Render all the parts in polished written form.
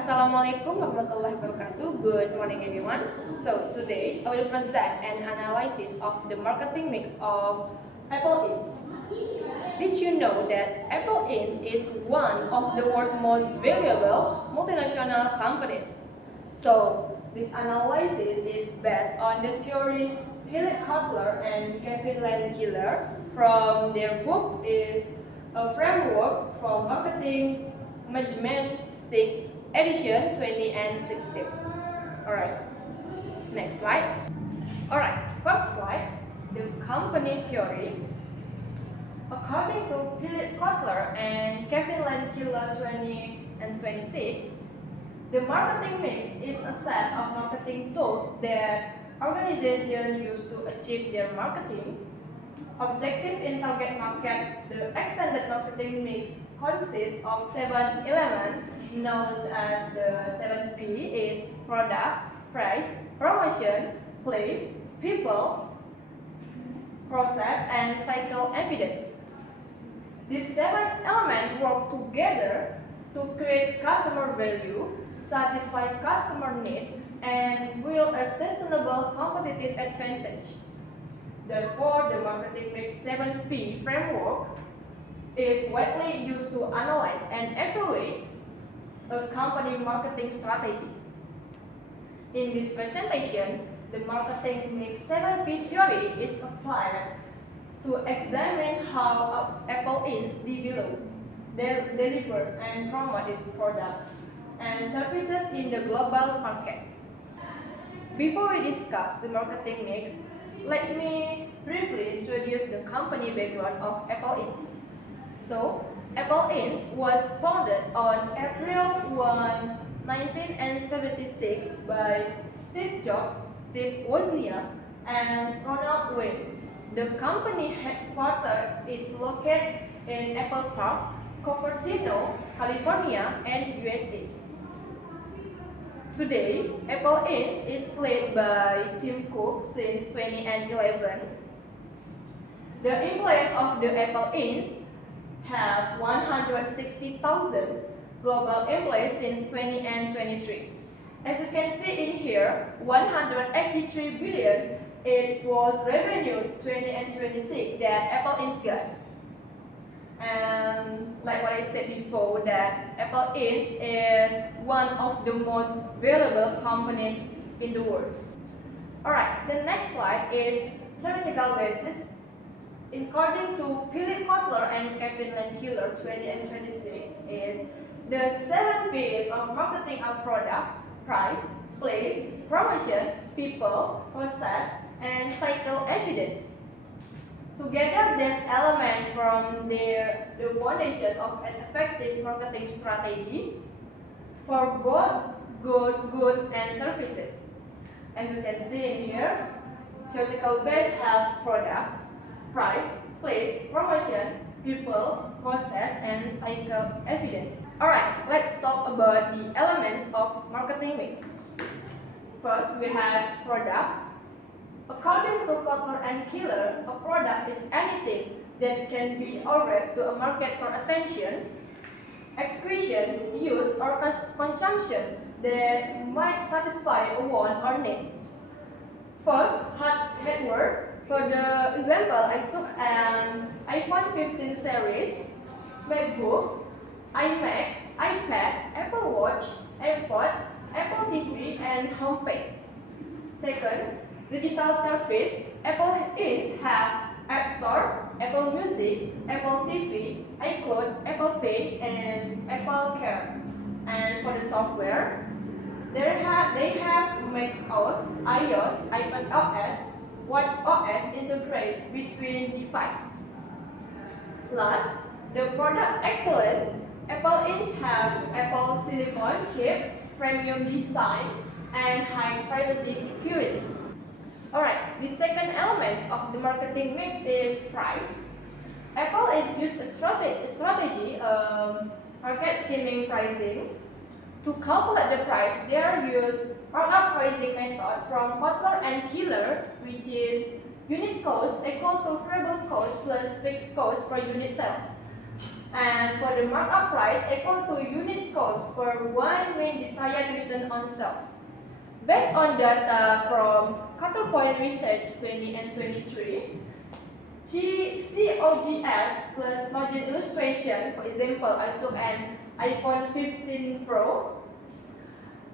Assalamualaikum warahmatullahi wabarakatuh. Good morning, everyone. So today I will present an analysis of the marketing mix of Apple Inc. Did you know that Apple Inc. is one of the world's most valuable multinational companies? So this analysis is based on the theory Philip Kotler and Kevin Landkiller from their book is a framework for marketing management 6th edition 2016. Alright, next slide. Alright, first slide, the company theory. According to Philip Kotler and Kevin Landkiller 2026, the marketing mix is a set of marketing tools that organizations use to achieve their marketing objective in target market. The extended marketing mix consists of 7 elements known as the 7P is product, price, promotion, place, people, process, and cycle evidence. These 7 elements work together to create customer value, satisfy customer need, and build a sustainable competitive advantage. Therefore, the marketing mix 7P framework is widely used to analyze and evaluate a company marketing strategy. In this presentation, the marketing mix 7P theory is applied to examine how Apple Inc. deliver and promote its products and services in the global market. Before we discuss the marketing mix, let me briefly introduce the company background of Apple Inc. So, Apple Inc. was founded on April 1, 1976 by Steve Jobs, Steve Wozniak, and Ronald Wayne. The company headquarters is located in Apple Park, Cupertino, California, and USA. Today, Apple Inc. is led by Tim Cook since 2011. The employees of the Apple Inc. have 160,000 global employees since 2023. As you can see in here, 183 billion it was revenue 2026 that Apple Inc. got. And like what I said before, that Apple Inc. is one of the most valuable companies in the world. Alright, the next slide is theoretical basis. According to Philip Kotler and Kevin Landkiller 2026 is the 7 P's of marketing are product, price, place, promotion, people, process, and cycle evidence. Together, these elements form the foundation of an effective marketing strategy for both goods and services. As you can see in here, theoretical base have product, price, place, promotion, people, process, and cycle evidence. Alright, let's talk about the elements of marketing mix. First, we have product. According to Kotler and Killer, a product is anything that can be offered to a market for attention, execution, use, or consumption that might satisfy a want or need. First, hardware. For the example, I took an iPhone 15 series, MacBook, iMac, iPad, Apple Watch, AirPod, Apple TV, and HomePod. Second, digital service. Apple Inc. have App Store, Apple Music, Apple TV, iCloud, Apple Pay, and Apple Care. And for the software, they have macOS, iOS, iPadOS, watchOS integrate between devices. Last, the product excellent. Apple Inc. has Apple Silicon chip, premium design, and high privacy security. Alright, the second element of the marketing mix is price. Apple is used a strategy, market skimming pricing. To calculate the price, they use product pricing method from Kotler and Killer, which is unit cost equal to variable cost plus fixed cost per unit sales. And for the markup price equal to unit cost per one main desired return on sales. Based on data from Counterpoint Research 20 and 23, COGS plus margin illustration, for example, I took an iPhone 15 Pro.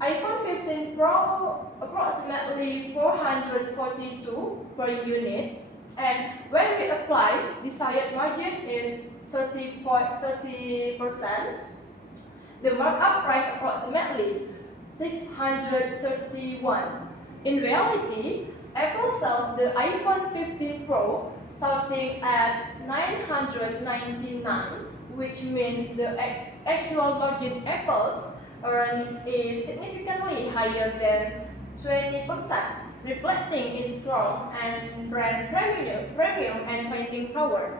iPhone 15 Pro approximately 442 per unit, and when we apply desired margin is 30%, the markup price approximately 631. In reality, Apple sells the iPhone 15 Pro starting at 999, which means the actual margin Apple's earn is significantly higher than 20%, reflecting its strong and brand premium and pricing power.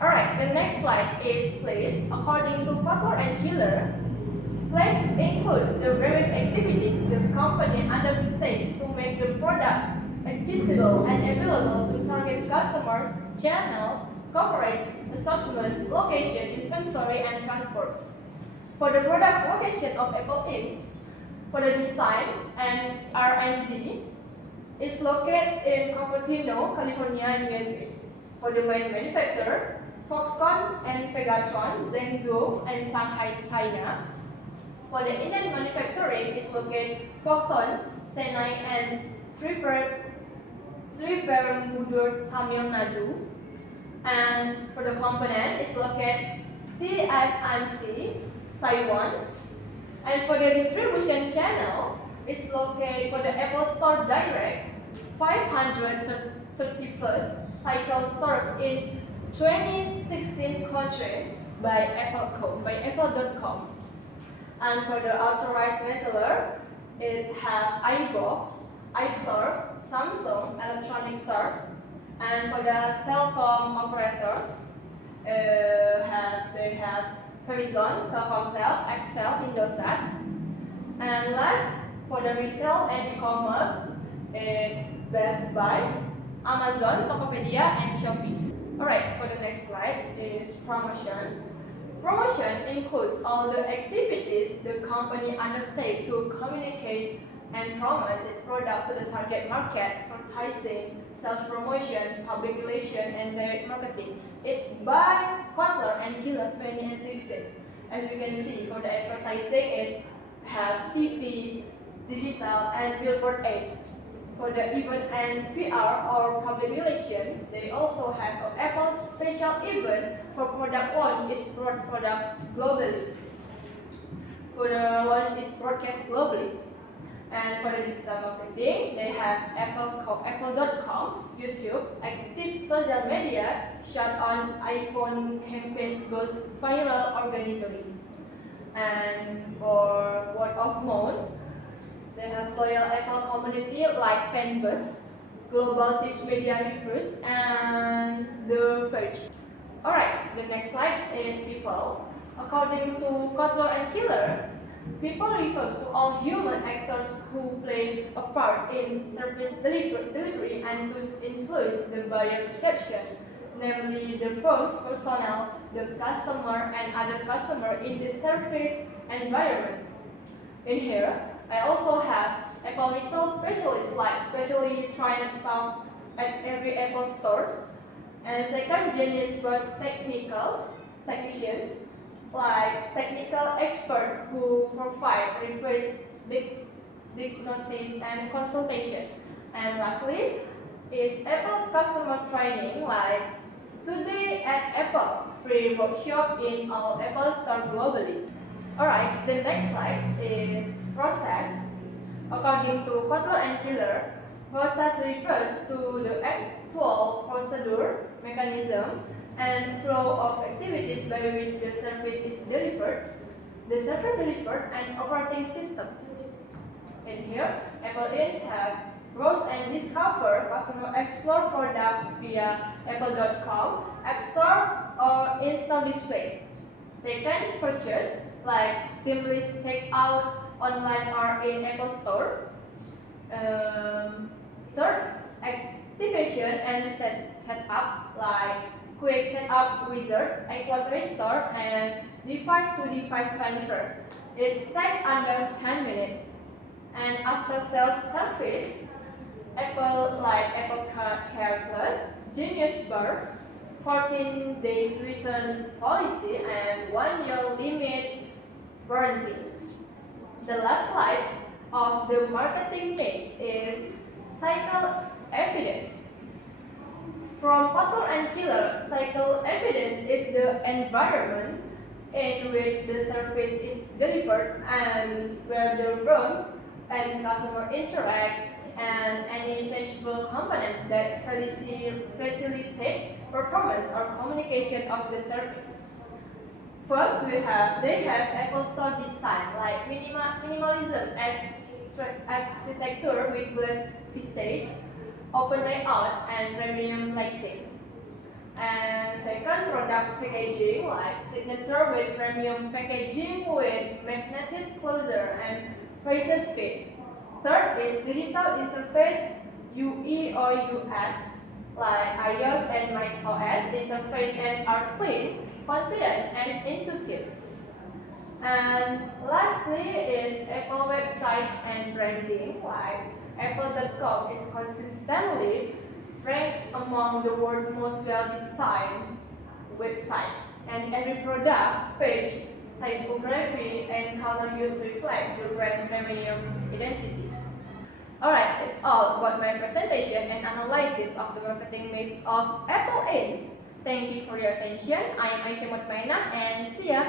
Alright, the next slide is place. According to Kotler and Keeler, place includes the various activities the company undertakes to make the product accessible and available to target customers, channels, coverage, assortment, location, inventory, and transport. For the product location of Apple Inc., for the design and R&D, is located in Cupertino, California, USA. For the main manufacturer, Foxconn and Pegatron, Zhengzhou, and Shanghai, China. For the Indian manufacturing is located Foxconn, Chennai, and Sriperumbudur, Tamil Nadu. And for the component is located TSMC, Taiwan. And for the distribution channel is located for the Apple Store Direct, 530 plus cycle stores in 2016 countries by Apple.com. And for the authorized reseller is have iBox, iStore, Samsung Electronic Stores. And for the telecom operators, they have Verizon, Telkomsel, XL, Indosat. And last, for the retail and e-commerce is Best Buy, Amazon, Tokopedia, and Shopee. Alright, for the next slide is promotion. Promotion includes all the activities the company undertakes to communicate and promote its product to the target market, advertising, sales promotion, public relations, and direct marketing. It's by Kotler and Keeler 20 and 16. As you can see, for the advertising is have TV, digital, and billboard ads. For the event and PR or public relations, they also have an Apple special event for product launch is product globally. For the launch is broadcast globally. And for the digital marketing, they have Apple.com, YouTube, active social media, shot on iPhone campaigns goes viral organically. And for word of mouth, they have loyal Apple community like Fanbus, Global Teach Media Reviews, and The Verge. Alright, the next slide is people. According to Kotler and Keeler, people refers to all human actors who play a part in service delivery and thus influence the buyer perception, namely the firm's personnel, the customer, and other customer in the service environment. In here, I also have Apple retail specialists like specially trained staff at every Apple stores, and second genius for technicians like technical expert who provide request, diagnosis, and consultation. And lastly is Apple customer training like Today at Apple, free workshop in all Apple stores globally. Alright, the next slide is process. According to Kotler and Keeler, process refers to the actual procedure, mechanism, and flow of activities by which the service is delivered, and operating system. In here, Apple Inc. have browse and discover, customer explore product via Apple.com, App Store, or in-store display. Second, purchase, like simply check out online or in Apple Store. Third, activation and set up, like quick setup wizard, iCloud restore, and device-to-device transfer. It takes under 10 minutes. And after sales service, Apple Care Plus, Genius Bar, 14 days return policy, and 1 year limit warranty. The last slide of the marketing mix is cycle evidence. From Patrol and Killer, cycle evidence is the environment in which the service is delivered and where the rooms and customer interact and any tangible components that facilitate performance or communication of the service. First, they have Apple Store design like minimalism architecture with glass facades, open layout, and premium lighting. And second, product packaging like signature with premium packaging with magnetic closure and prices fit. Third is digital interface UI or UX like iOS and macOS interface and are clean, confident, and intuitive. And lastly is Apple website and branding like Apple.com is consistently ranked among the world's most well-designed website, and every product, page, typography, and color use reflect the brand premium identity. Alright, that's all about my presentation and analysis of the marketing mix of Apple Inc. Thank you for your attention. I am Aisyah Mutmainah and see ya!